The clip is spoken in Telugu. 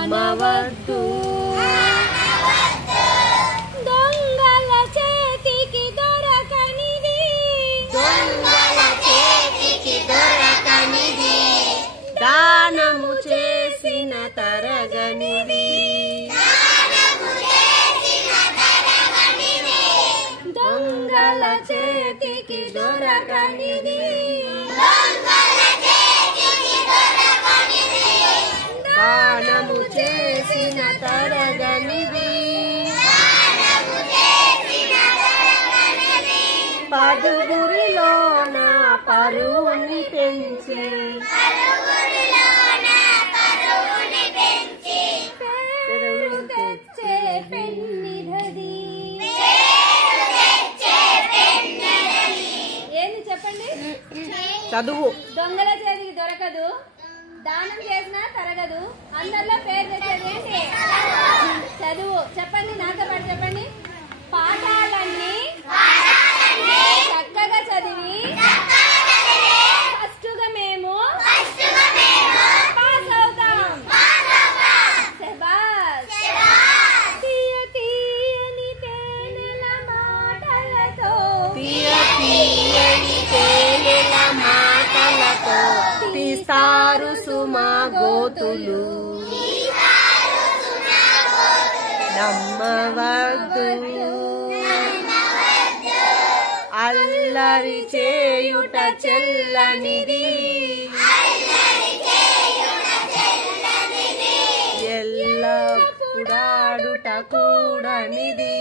నమ్మవద్దు దొంగల చేతికి దొరకనిది దానము చేసిన తరగనిది దొంగల చేతికి దొరకనిది దానము చేసిన తరగనిది పదుగురిలోన పరువుని పెంచి పేరు తెచ్చే పెన్నిధది ఏంది చెప్పండి చదువు దొంగల చేతికి దొరకదు దానం చేసినా తరగదు అందరిలో పేరు తెచ్చేది ఏంటి చదువు చెప్పండి నాతో పాటు చెప్పండి పాఠాలన్నీ చక్కగా చదివి ఫస్ట్గా మేము పాస్ అవుతాం శభాష్ తీయ తీయని తేనెల మాటలతో తీస్తారు సుమా గోతులు నమ్మవద్దు అల్లరి చేయుట చెల్లనిది ఎల్లప్పుడాడుట కూడనిది